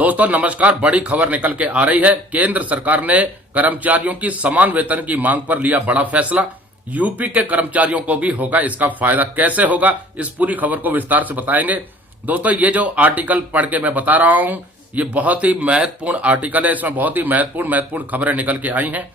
दोस्तों नमस्कार। बड़ी खबर निकल के आ रही है। केंद्र सरकार ने कर्मचारियों की समान वेतन की मांग पर लिया बड़ा फैसला। यूपी के कर्मचारियों को भी होगा इसका फायदा। कैसे होगा, इस पूरी खबर को विस्तार से बताएंगे। दोस्तों ये जो आर्टिकल पढ़ के मैं बता रहा हूं, ये बहुत ही महत्वपूर्ण आर्टिकल है। इसमें बहुत ही महत्वपूर्ण खबरें निकल के आई हैं।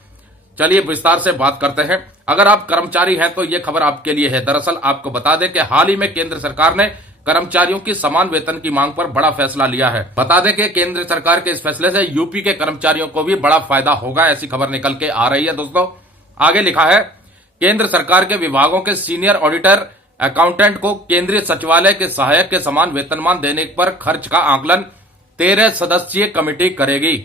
चलिए विस्तार से बात करते हैं। अगर आप कर्मचारी हैं तो ये खबर आपके लिए है। दरअसल आपको बता दें कि हाल ही में केंद्र सरकार ने कर्मचारियों की समान वेतन की मांग पर बड़ा फैसला लिया है। बता दें कि केंद्र सरकार के इस फैसले से यूपी के कर्मचारियों को भी बड़ा फायदा होगा, ऐसी खबर निकल के आ रही है। दोस्तों आगे लिखा है, केंद्र सरकार के विभागों के सीनियर ऑडिटर अकाउंटेंट को केंद्रीय सचिवालय के सहायक के समान वेतनमान देने पर खर्च का आकलन 13 सदस्यीय कमेटी करेगी।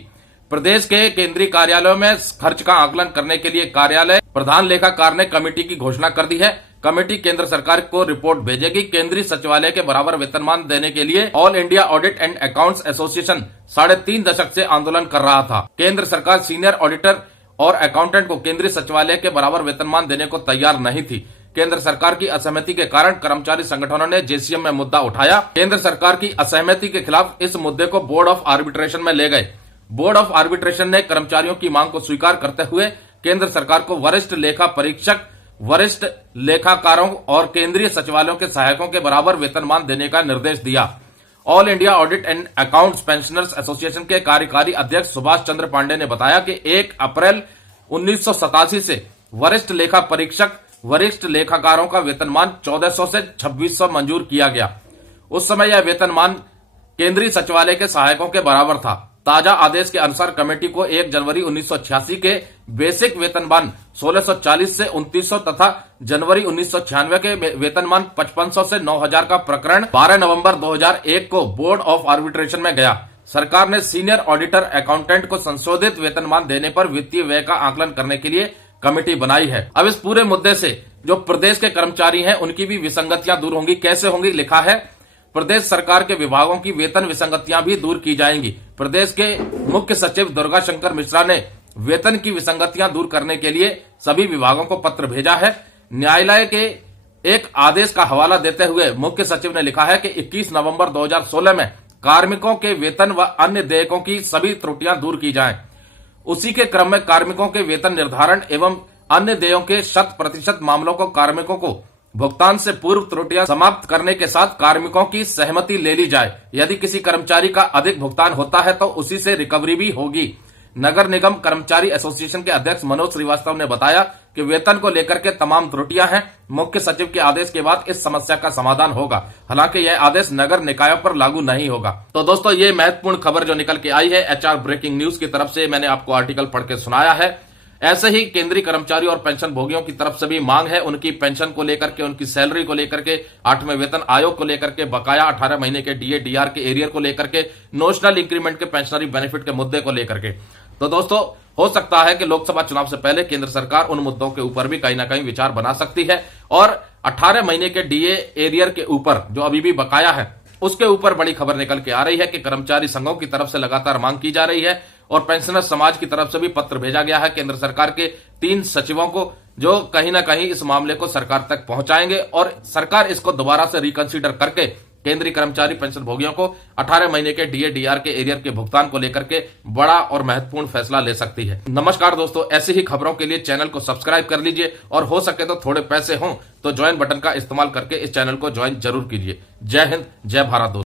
प्रदेश के केंद्रीय कार्यालयों में खर्च का आकलन करने के लिए कार्यालय प्रधान लेखाकार ने कमेटी की घोषणा कर दी है। कमेटी केंद्र सरकार को रिपोर्ट भेजेगी। केंद्रीय सचिवालय के बराबर वेतनमान देने के लिए all India audit and accounts association 3.5 दशक से आंदोलन कर रहा था। केंद्र सरकार सीनियर ऑडिटर और अकाउंटेंट को केंद्रीय सचिवालय के बराबर वेतनमान देने को तैयार नहीं थी। केंद्र सरकार की असहमति के कारण कर्मचारी संगठनों ने जेसीएम में मुद्दा उठाया। केंद्र सरकार की असहमति के खिलाफ इस मुद्दे को बोर्ड ऑफ आर्बिट्रेशन में ले गए। बोर्ड ऑफ आर्बिट्रेशन ने कर्मचारियों की मांग को स्वीकार करते हुए केंद्र सरकार को वरिष्ठ लेखा परीक्षक, वरिष्ठ लेखाकारों और केंद्रीय सचिवालयों के सहायकों के बराबर वेतनमान देने का निर्देश दिया। All India audit and accounts pensioners association के कार्यकारी अध्यक्ष सुभाष चंद्र पांडे ने बताया कि 1 अप्रैल 1987 से वरिष्ठ लेखा परीक्षक, वरिष्ठ लेखाकारों का वेतनमान 1400 से 2600 मंजूर किया गया। उस समय यह वेतनमान केंद्रीय सचिवालय के सहायकों के बराबर था। ताजा आदेश के अनुसार कमेटी को 1 जनवरी 1986 के बेसिक वेतनमान 1640 से 2900 तथा जनवरी 1996 के वेतनमान 5500 से 9000 का प्रकरण 12 नवंबर 2001 को बोर्ड ऑफ आर्बिट्रेशन में गया। सरकार ने सीनियर ऑडिटर अकाउंटेंट को संशोधित वेतनमान देने पर वित्तीय व्यय का आकलन करने के लिए कमेटी बनाई है। अब इस पूरे मुद्दे से जो प्रदेश के कर्मचारी हैं उनकी भी विसंगतियां दूर होंगी। कैसे होंगी, लिखा है, प्रदेश सरकार के विभागों की वेतन विसंगतियां भी दूर की जाएंगी। प्रदेश के मुख्य सचिव दुर्गा शंकर मिश्रा ने वेतन की विसंगतियां दूर करने के लिए सभी विभागों को पत्र भेजा है। न्यायालय के एक आदेश का हवाला देते हुए मुख्य सचिव ने लिखा है कि 21 नवंबर 2016 में कार्मिकों के वेतन व अन्य देयकों की सभी त्रुटियां दूर की जाएं। उसी के क्रम में कार्मिकों के वेतन निर्धारण एवं अन्य देयों के 100% मामलों को कार्मिकों को भुगतान से पूर्व त्रुटियां समाप्त करने के साथ कार्मिकों की सहमति ले ली जाए। यदि किसी कर्मचारी का अधिक भुगतान होता है तो उसी से रिकवरी भी होगी। नगर निगम कर्मचारी एसोसिएशन के अध्यक्ष मनोज श्रीवास्तव ने बताया कि वेतन को लेकर के तमाम त्रुटियां हैं। मुख्य सचिव के आदेश के बाद इस समस्या का समाधान होगा। हालांकि यह आदेश नगर निकायों पर लागू नहीं होगा। तो दोस्तों ये महत्वपूर्ण खबर जो निकल के आई है एचआर ब्रेकिंग न्यूज की तरफ से, मैंने आपको आर्टिकल पढ़ के सुनाया है। ऐसे ही केंद्रीय कर्मचारी और पेंशन भोगियों की तरफ से भी मांग है। उनकी पेंशन को लेकर के, उनकी सैलरी को लेकर के, 8वें वेतन आयोग को लेकर के, बकाया 18 महीने के डीए डीआर के एरियर को लेकर के, नोशनल इंक्रीमेंट के पेंशनरी बेनिफिट के मुद्दे को लेकर के। तो दोस्तों हो सकता है कि लोकसभा चुनाव से पहले केंद्र सरकार उन मुद्दों के ऊपर भी कहीं ना कहीं विचार बना सकती है और 18 महीने के डीए एरियर के ऊपर जो अभी भी बकाया है उसके ऊपर बड़ी खबर निकल के आ रही है कि कर्मचारी संघों की तरफ से लगातार मांग की जा रही है और पेंशनर समाज की तरफ से भी पत्र भेजा गया है केंद्र सरकार के 3 सचिवों को, जो कहीं ना कहीं इस मामले को सरकार तक पहुंचाएंगे और सरकार इसको दोबारा से रिकंसीडर करके केंद्रीय कर्मचारी पेंशन भोगियों को 18 महीने के डीए डीआर के एरियर के भुगतान को लेकर के बड़ा और महत्वपूर्ण फैसला ले सकती है। नमस्कार दोस्तों, ऐसी ही खबरों के लिए चैनल को सब्सक्राइब कर लीजिए और हो सके तो थोड़े पैसे हों तो ज्वाइन बटन का इस्तेमाल करके इस चैनल को ज्वाइन जरूर कीजिए। जय हिंद, जय भारत दोस्तों।